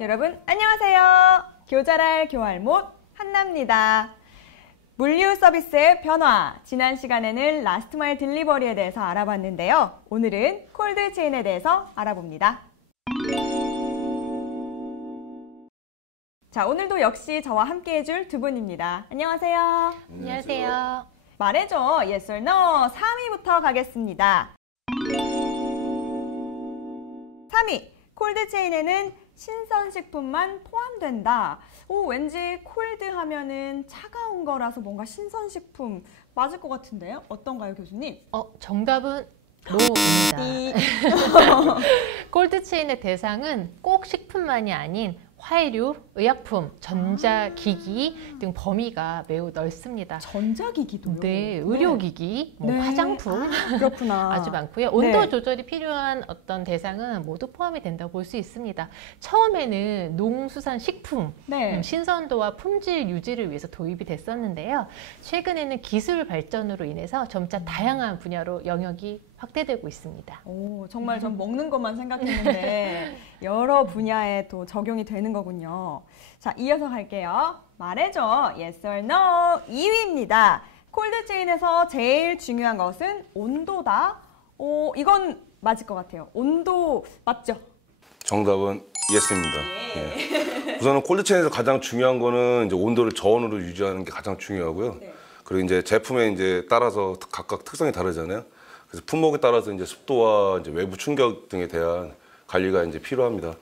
여러분 안녕하세요. 교잘할 교할못 한나입니다. 물류 서비스의 변화, 지난 시간에는 라스트마일 딜리버리에 대해서 알아봤는데요. 오늘은 콜드체인에 대해서 알아봅니다. 자, 오늘도 역시 저와 함께 해줄 두 분입니다. 안녕하세요. 안녕하세요. 말해줘, yes or no. 3위부터 가겠습니다. 3위, 콜드체인에는 신선식품만 포함된다. 오, 왠지 콜드 하면은 차가운 거라서 뭔가 신선식품 맞을 것 같은데요? 어떤가요, 교수님? 정답은 노입니다. 콜드체인의 대상은 꼭 식품만이 아닌 화해류, 의약품, 전자기기 등 범위가 매우 넓습니다. 전자기기도요? 네, 의료기기, 네. 화장품 그렇구나. 아주 많고요. 온도 조절이 필요한 어떤 대상은 모두 포함이 된다고 볼 수 있습니다. 처음에는 농수산식품, 신선도와 품질 유지를 위해서 도입이 됐었는데요. 최근에는 기술 발전으로 인해서 점차 다양한 분야로 영역이 확대되고 있습니다. 오, 정말 전 먹는 것만 생각했는데 여러 분야에 또 적용이 되는 거군요. 자, 이어서 갈게요. 말해줘, yes or no. 2위입니다. 콜드체인에서 제일 중요한 것은 온도다. 오, 이건 맞을 것 같아요. 온도 맞죠? 정답은 yes입니다. 예. 우선은 콜드체인에서 가장 중요한 거는 이제 온도를 저온으로 유지하는 게 가장 중요하고요. 그리고 이제 제품에 이제 따라서 각각 특성이 다르잖아요. 그래서 품목에 따라서 이제 습도와 이제 외부 충격 등에 대한 관리가 이제 필요합니다.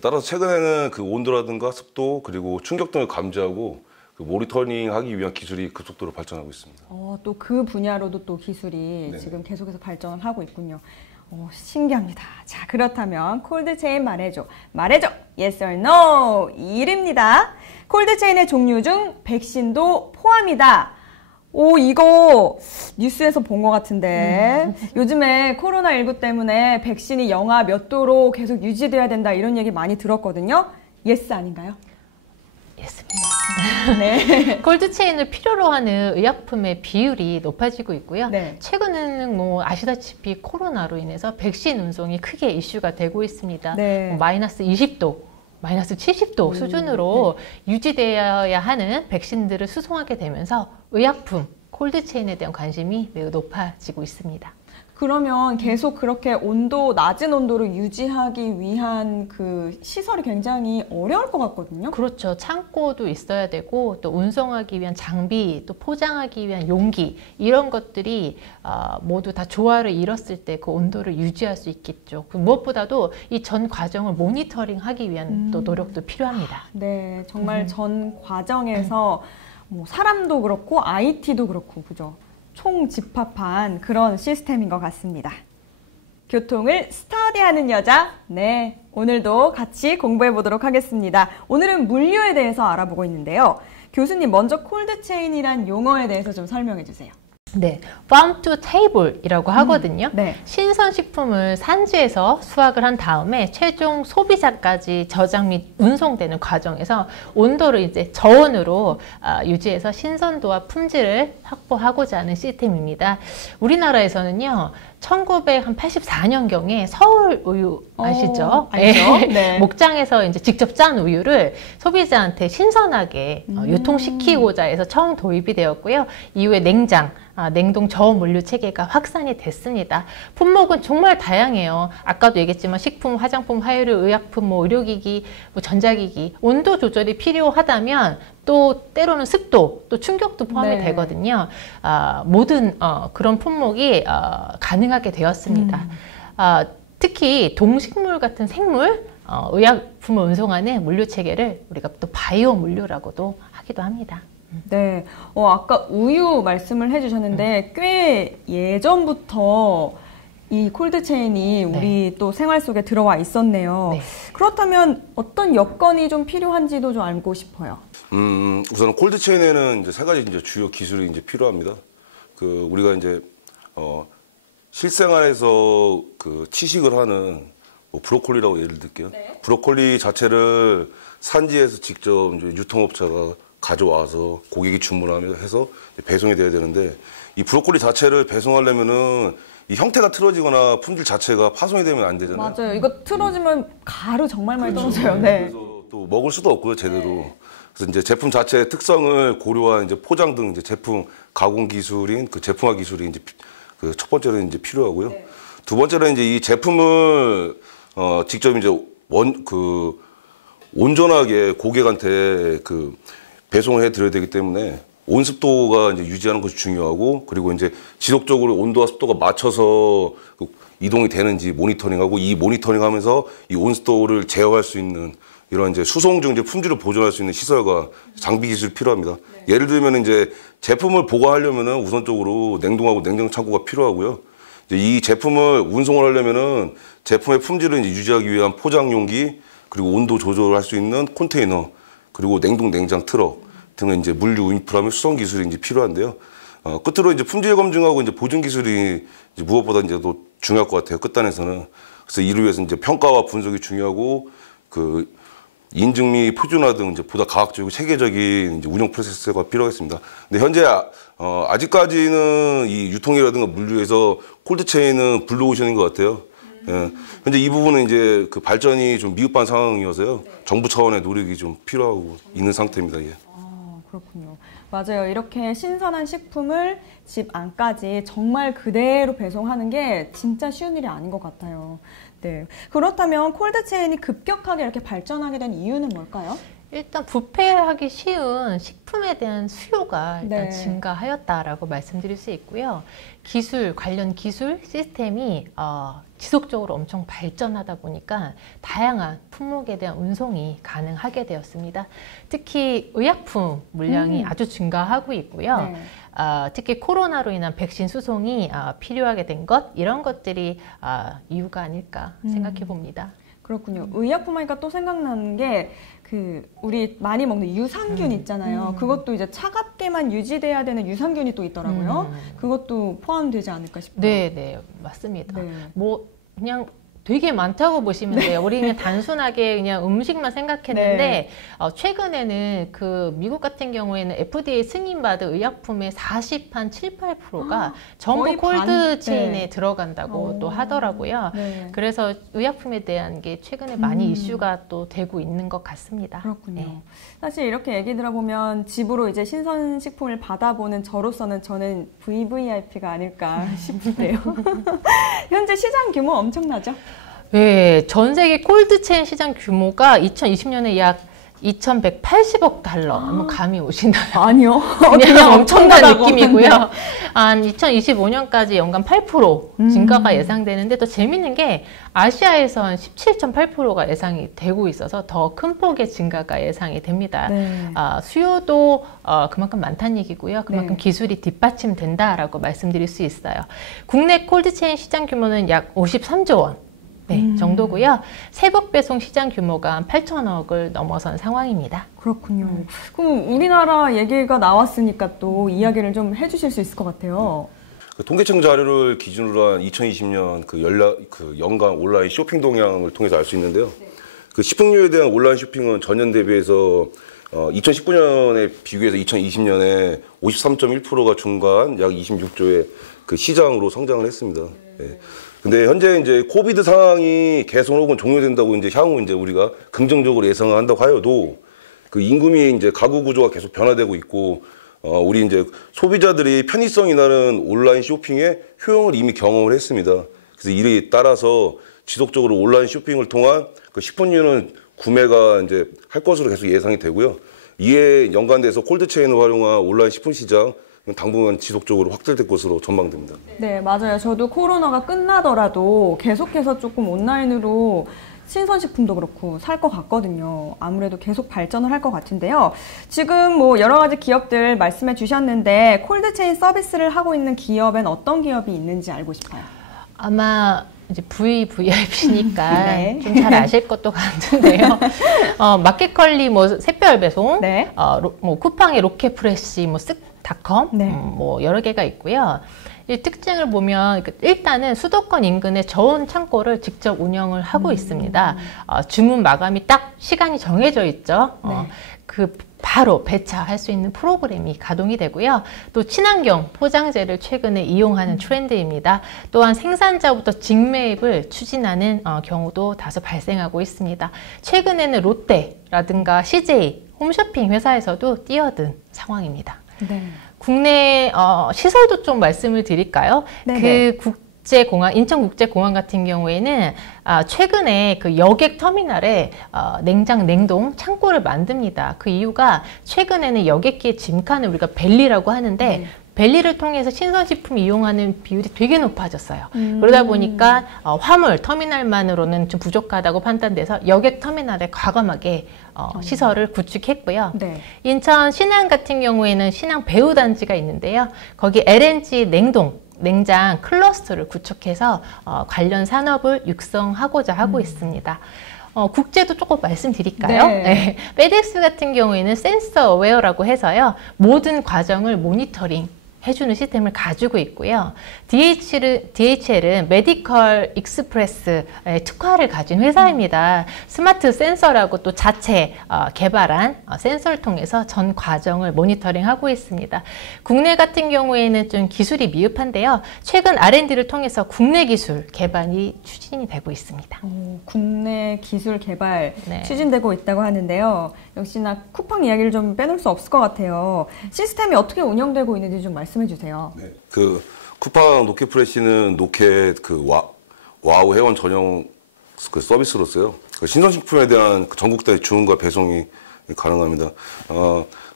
따라서 최근에는 그 온도라든가 습도 그리고 충격 등을 감지하고 그 모니터링하기 위한 기술이 급속도로 발전하고 있습니다. 또 그 분야로도 또 기술이 지금 계속해서 발전을 하고 있군요. 신기합니다. 자, 그렇다면 콜드체인 말해줘. 말해줘. Yes or no. 1입니다. 콜드체인의 종류 중 백신도 포함이다. 오, 이거 뉴스에서 본 것 같은데 요즘에 코로나19 때문에 백신이 영하 몇 도로 계속 유지돼야 된다 이런 얘기 많이 들었거든요. 예스 아닌가요? 예스입니다. 네. 콜드체인을 필요로 하는 의약품의 비율이 높아지고 있고요. 최근에는 뭐 아시다시피 코로나로 인해서 백신 운송이 크게 이슈가 되고 있습니다. 마이너스 20도. 마이너스 70도 수준으로 유지되어야 하는 백신들을 수송하게 되면서 의약품, 콜드체인에 대한 관심이 매우 높아지고 있습니다. 그러면 계속 그렇게 낮은 온도를 유지하기 위한 그 시설이 굉장히 어려울 것 같거든요. 그렇죠. 창고도 있어야 되고 또 운송하기 위한 장비, 또 포장하기 위한 용기 이런 것들이 모두 다 조화를 이뤘을 때 그 온도를 유지할 수 있겠죠. 무엇보다도 이 전 과정을 모니터링하기 위한 또 노력도 필요합니다. 네, 정말 전 과정에서 뭐 사람도 그렇고 IT도 그렇고 그죠? 총집합한 그런 시스템인 것 같습니다. 교통을 스터디하는 여자, 네, 오늘도 같이 공부해 보도록 하겠습니다. 오늘은 물류에 대해서 알아보고 있는데요. 교수님, 먼저 콜드체인이란 용어에 대해서 좀 설명해 주세요. 네, farm to table이라고 하거든요. 신선식품을 산지에서 수확을 한 다음에 최종 소비자까지 저장 및 운송되는 과정에서 온도를 이제 저온으로 유지해서 신선도와 품질을 확보하고자 하는 시스템입니다. 우리나라에서는요, 1984년경에 서울 우유 아시죠? 알죠? 네. 목장에서 이제 직접 짠 우유를 소비자한테 신선하게 유통시키고자 해서 처음 도입이 되었고요. 이후에 냉동 저온 물류 체계가 확산이 됐습니다. 품목은 정말 다양해요. 아까도 얘기했지만 식품, 화장품, 화해류, 의약품, 뭐 의료기기, 뭐 전자기기, 온도 조절이 필요하다면 또 때로는 습도, 또 충격도 포함이 되거든요. 모든 그런 품목이 가능하게 되었습니다. 특히 동식물 같은 생물, 의약품을 운송하는 물류 체계를 우리가 또 바이오 물류라고도 하기도 합니다. 네, 아까 우유 말씀을 해주셨는데 꽤 예전부터 이 콜드체인이 우리 또 생활 속에 들어와 있었네요. 그렇다면 어떤 여건이 좀 필요한지도 좀 알고 싶어요. 우선 콜드체인에는 이제 세 가지 이제 주요 기술이 이제 필요합니다. 우리가 이제 실생활에서 그 취식을 하는 뭐 브로콜리라고 예를 들게요. 브로콜리 자체를 산지에서 직접 이제 유통업자가 가져와서 고객이 주문하며 해서 배송이 돼야 되는데 이 브로콜리 자체를 배송하려면은 이 형태가 틀어지거나 품질 자체가 파손이 되면 안 되잖아요. 맞아요. 이거 틀어지면 가루 정말 많이 떨어져요. 그래서 또 먹을 수도 없고요, 제대로. 그래서 이제 제품 자체의 특성을 고려한 이제 포장 등 이제 제품 가공 기술인 그 제품화 기술이 이제 그 첫 번째로 이제 필요하고요. 두 번째는 이제 이 제품을 직접 이제 온전하게 고객한테 그 배송을 해드려야 되기 때문에 온습도가 이제 유지하는 것이 중요하고, 그리고 이제 지속적으로 온도와 습도가 맞춰서 그 이동이 되는지 모니터링하고, 이 모니터링하면서 이 온습도를 제어할 수 있는 이런 이제 수송 중 이제 품질을 보존할 수 있는 시설과 장비 기술이 필요합니다. 예를 들면 이제 제품을 보관하려면은 우선적으로 냉동하고 냉장 창고가 필요하고요. 이제 이 제품을 운송을 하려면은 제품의 품질을 이제 유지하기 위한 포장 용기, 그리고 온도 조절할 수 있는 컨테이너, 그리고 냉동 냉장 트럭 등의 이제 물류 인프라 및 수송 기술이 이제 필요한데요. 끝으로 이제 품질 검증하고 이제 보증 기술이 이제 무엇보다 이제 또 중요할 것 같아요. 끝단에서는. 그래서 이를 위해서 이제 평가와 분석이 중요하고, 그 인증 및 표준화 등 이제 보다 과학적이고 체계적인 이제 운영 프로세스가 필요하겠습니다. 근데 현재 아직까지는 이 유통이라든가 물류에서 콜드체인은 블루오션인 것 같아요. 예. 현재 이 부분은 이제 그 발전이 좀 미흡한 상황이어서요. 정부 차원의 노력이 좀 필요하고 있는 상태입니다. 예. 그렇군요. 맞아요. 이렇게 신선한 식품을 집 안까지 정말 그대로 배송하는 게 진짜 쉬운 일이 아닌 것 같아요. 네. 그렇다면 콜드체인이 급격하게 이렇게 발전하게 된 이유는 뭘까요? 일단 부패하기 쉬운 식품에 대한 수요가 일단 증가하였다라고 말씀드릴 수 있고요. 관련 기술 시스템이 지속적으로 엄청 발전하다 보니까 다양한 품목에 대한 운송이 가능하게 되었습니다. 특히 의약품 물량이 아주 증가하고 있고요. 특히 코로나로 인한 백신 수송이 필요하게 된 것, 이런 것들이 이유가 아닐까 생각해 봅니다. 그렇군요. 의약품 하니까 또 생각나는 게 우리 많이 먹는 유산균 있잖아요. 그것도 이제 차갑게만 유지돼야 되는 유산균이 또 있더라고요. 그것도 포함되지 않을까 싶어요. 네, 맞습니다. 뭐 그냥 되게 많다고 보시면 돼요. 우리 그냥 단순하게 그냥 음식만 생각했는데 최근에는 그 미국 같은 경우에는 FDA 승인받은 의약품의 7, 8%가 전부 콜드체인에 들어간다고 또 하더라고요. 그래서 의약품에 대한 게 최근에 많이 이슈가 또 되고 있는 것 같습니다. 그렇군요. 사실 이렇게 얘기 들어보면 집으로 이제 신선식품을 받아보는 저로서는 저는 VVIP가 아닐까 싶은데요. 현재 시장 규모 엄청나죠? 네, 전 세계 콜드체인 시장 규모가 2020년에 약 2,180억 달러. 한번 감이 오시나요? 아니요. 그냥 엄청난 느낌이고요. 한 2025년까지 연간 8% 증가가 예상되는데, 또 재밌는 게 아시아에서 한 17.8%가 예상이 되고 있어서 더 큰 폭의 증가가 예상이 됩니다. 수요도 그만큼 많다는 얘기고요. 그만큼 기술이 뒷받침된다라고 말씀드릴 수 있어요. 국내 콜드체인 시장 규모는 약 53조 원. 정도고요. 새벽 배송 시장 규모가 한 8천억을 넘어선 상황입니다. 그렇군요. 그럼 우리나라 얘기가 나왔으니까 또 이야기를 좀 해주실 수 있을 것 같아요. 통계청 자료를 기준으로 한 2020년 그 연간 온라인 쇼핑 동향을 통해서 알 수 있는데요. 그 식품류에 대한 온라인 쇼핑은 전년 대비해서 2019년에 비교해서 2020년에 53.1%가 증가한 약 26조의 그 시장으로 성장을 했습니다. 근데 현재 이제 코비드 상황이 개선 혹은 종료된다고 이제 향후 이제 우리가 긍정적으로 예상을 한다고 하여도 그 임금이 이제 가구 구조가 계속 변화되고 있고, 우리 이제 소비자들이 편의성이 나는 온라인 쇼핑의 효용을 이미 경험을 했습니다. 그래서 이에 따라서 지속적으로 온라인 쇼핑을 통한 그 식품류는 구매가 이제 할 것으로 계속 예상이 되고요. 이에 연관돼서 콜드체인을 활용한 온라인 식품 시장 당분간 지속적으로 확대될 것으로 전망됩니다. 네, 맞아요. 저도 코로나가 끝나더라도 계속해서 조금 온라인으로 신선식품도 그렇고 살 것 같거든요. 아무래도 계속 발전을 할 것 같은데요. 지금 뭐 여러 가지 기업들 말씀해 주셨는데 콜드체인 서비스를 하고 있는 기업엔 어떤 기업이 있는지 알고 싶어요. 아마 이제 VVIP니까 좀 잘 아실 것도 같은데요. 마켓컬리 뭐 샛별 배송, 뭐 쿠팡의 로켓프레시, 뭐 쓱닷컴, 뭐 여러 개가 있고요. 이 특징을 보면 일단은 수도권 인근의 저온 창고를 직접 운영을 하고 있습니다. 주문 마감이 딱 시간이 정해져 있죠. 그 바로 배차할 수 있는 프로그램이 가동이 되고요. 또 친환경 포장재를 최근에 이용하는 트렌드입니다. 또한 생산자부터 직매입을 추진하는 경우도 다소 발생하고 있습니다. 최근에는 롯데라든가 CJ, 홈쇼핑 회사에서도 뛰어든 상황입니다. 네. 국내 시설도 좀 말씀을 드릴까요? 네네. 인천국제공항 같은 경우에는 최근에 그 여객 터미널에 냉장, 냉동 창고를 만듭니다. 그 이유가 최근에는 여객기의 짐칸을 우리가 벨리라고 하는데 벨리를 통해서 신선식품 이용하는 비율이 되게 높아졌어요. 그러다 보니까 화물 터미널만으로는 좀 부족하다고 판단돼서 여객 터미널에 과감하게 시설을 구축했고요. 네. 인천 신안 같은 경우에는 신안 배후단지가 있는데요. 거기 LNG 냉장 클러스터를 구축해서 관련 산업을 육성하고자 하고 있습니다. 국제도 조금 말씀드릴까요? 네. 네. 페덱스 같은 경우에는 센서 어웨어라고 해서요. 모든 과정을 모니터링 해주는 시스템을 가지고 있고요. DHL은 메디컬 익스프레스의 특화를 가진 회사입니다. 스마트 센서라고 또 자체 개발한 센서를 통해서 전 과정을 모니터링하고 있습니다. 국내 같은 경우에는 좀 기술이 미흡한데요. 최근 R&D를 통해서 국내 기술 개발이 추진이 되고 있습니다. 국내 기술 개발 네. 추진되고 있다고 하는데요. 역시나 쿠팡 이야기를 좀 빼놓을 수 없을 것 같아요. 시스템이 어떻게 운영되고 있는지 좀 말씀해 주세요. 네. 그 쿠팡 노켓프레시는 노켓 그 와우 회원 전용 그 서비스로서요. 그 신선식품에 대한 그 전국대 주문과 배송이 가능합니다.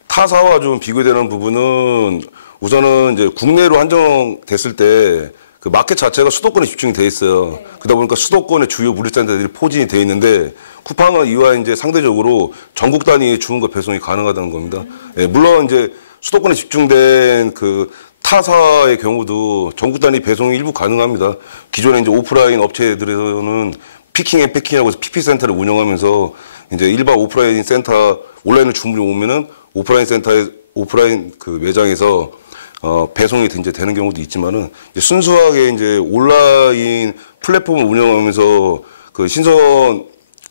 타사와 좀 비교되는 부분은 우선은 이제 국내로 한정됐을 때 그 마켓 자체가 수도권에 집중이 돼 있어요. 그러다 보니까 수도권의 주요 물류센터들이 포진이 돼 있는데 쿠팡은 이와 이제 상대적으로 전국 단위의 주문과 배송이 가능하다는 겁니다. 예, 물론 이제 수도권에 집중된 그 타사의 경우도 전국 단위 배송이 일부 가능합니다. 기존에 이제 오프라인 업체들에서는 피킹 앤 패킹이라고 해서 PP 센터를 운영하면서 이제 일반 오프라인 센터 온라인으로 주문이 오면은 오프라인 그 매장에서 배송이 이제 되는 경우도 있지만은 이제 순수하게 이제 온라인 플랫폼을 운영하면서 그 신선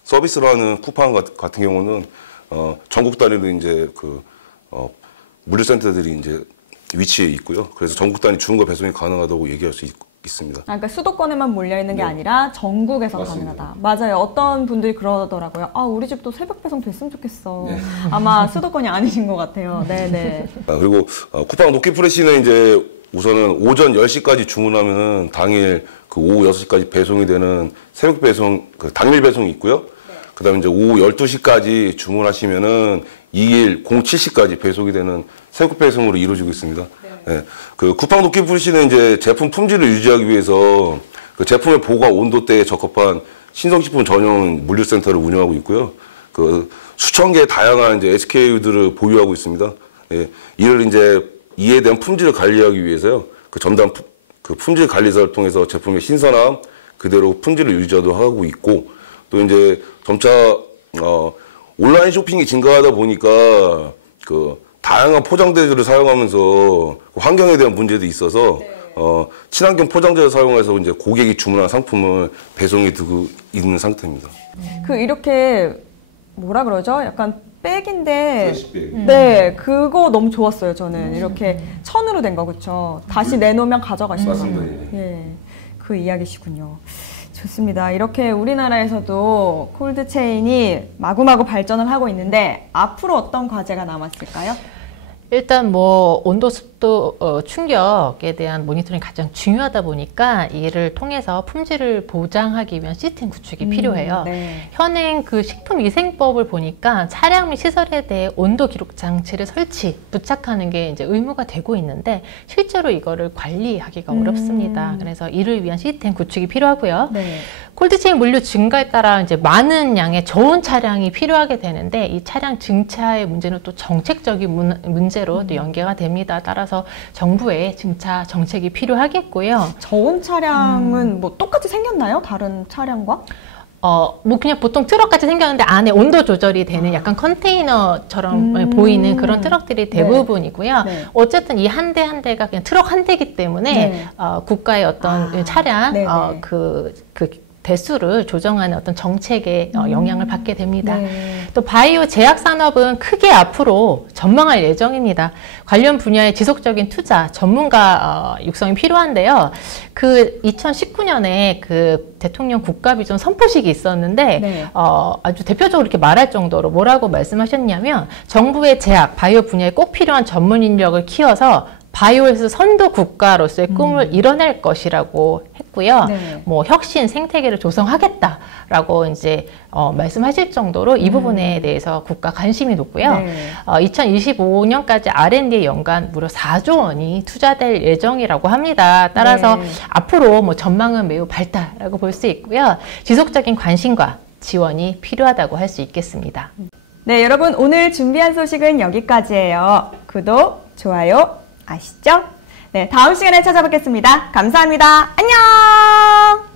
서비스를 하는 쿠팡 같은 경우는 전국 단위로 이제 그 물류센터들이 이제 위치해 있고요. 그래서 전국 단위 주문과 배송이 가능하다고 얘기할 수 있습니다. 그러니까 수도권에만 몰려 있는 게 네. 아니라 전국에서 맞습니다. 가능하다. 맞아요. 어떤 분들이 그러더라고요. 우리 집도 새벽 배송 됐으면 좋겠어. 네. 아마 수도권이 아니신 것 같아요. 네네. 그리고 쿠팡 노켓프레시는 이제 우선은 오전 10시까지 주문하면은 당일 그 오후 6시까지 배송이 되는 새벽 배송, 그 당일 배송이 있고요. 그 다음에 이제 오후 12시까지 주문하시면은 2일 07시까지 배송이 되는 새벽 배송으로 이루어지고 있습니다. 네. 그 쿠팡 노켓프레시는 이제 제품 품질을 유지하기 위해서 그 제품의 보관 온도대에 적합한 신선식품 전용 물류센터를 운영하고 있고요. 그 수천 개의 다양한 이제 SKU들을 보유하고 있습니다. 예. 이에 대한 품질을 관리하기 위해서요. 그 전담 그 품질 관리사를 통해서 제품의 신선함 그대로 품질을 유지하도록 하고 있고 또 이제 점차 온라인 쇼핑이 증가하다 보니까 그 다양한 포장재들을 사용하면서 환경에 대한 문제도 있어서 친환경 포장재를 사용해서 이제 고객이 주문한 상품을 배송해 두고 있는 상태입니다. 그 이렇게 뭐라 그러죠? 약간 백인데 플래시백. 네, 그거 너무 좋았어요. 저는 이렇게 천으로 된 거 그렇죠. 다시 내놓으면 가져가시는 거. 맞습니다. 예, 그 이야기시군요. 좋습니다. 이렇게 우리나라에서도 콜드체인이 마구마구 발전을 하고 있는데 앞으로 어떤 과제가 남았을까요? 일단 뭐 온도, 습도, 충격에 대한 모니터링이 가장 중요하다 보니까 이를 통해서 품질을 보장하기 위한 시스템 구축이 필요해요. 네. 현행 그 식품위생법을 보니까 차량 및 시설에 대해 온도 기록 장치를 부착하는 게 이제 의무가 되고 있는데 실제로 이거를 관리하기가 어렵습니다. 그래서 이를 위한 시스템 구축이 필요하고요. 네. 콜드체인 물류 증가에 따라 이제 많은 양의 저온 차량이 필요하게 되는데 이 차량 증차의 문제는 또 정책적인 문제로 또 연계가 됩니다. 따라서 정부의 증차 정책이 필요하겠고요. 저온 차량은 뭐 똑같이 생겼나요? 다른 차량과? 뭐 그냥 보통 트럭같이 생겼는데 안에 온도 조절이 되는 약간 컨테이너처럼 보이는 그런 트럭들이 대부분이고요. 네. 어쨌든 이 한 대 한 대가 그냥 트럭 한 대이기 때문에 네. 국가의 어떤 차량 네네. 그 대수를 조정하는 어떤 정책에 영향을 받게 됩니다. 네. 또 바이오 제약 산업은 크게 앞으로 전망할 예정입니다. 관련 분야의 지속적인 투자, 전문가 육성이 필요한데요. 그 2019년에 그 대통령 국가비전 선포식이 있었는데 네. 아주 대표적으로 이렇게 말할 정도로 뭐라고 말씀하셨냐면 정부의 제약, 바이오 분야에 꼭 필요한 전문 인력을 키워서 바이오에서 선도 국가로서의 꿈을 이뤄낼 것이라고 했고요. 네. 뭐 혁신 생태계를 조성하겠다라고 이제 말씀하실 정도로 이 부분에 대해서 국가 관심이 높고요. 네. 2025년까지 R&D에 연간 무려 4조 원이 투자될 예정이라고 합니다. 따라서 네. 앞으로 뭐 전망은 매우 밝다라고 볼 수 있고요. 지속적인 관심과 지원이 필요하다고 할 수 있겠습니다. 네, 여러분 오늘 준비한 소식은 여기까지예요. 구독, 좋아요, 아시죠? 네, 다음 시간에 찾아뵙겠습니다. 감사합니다. 안녕!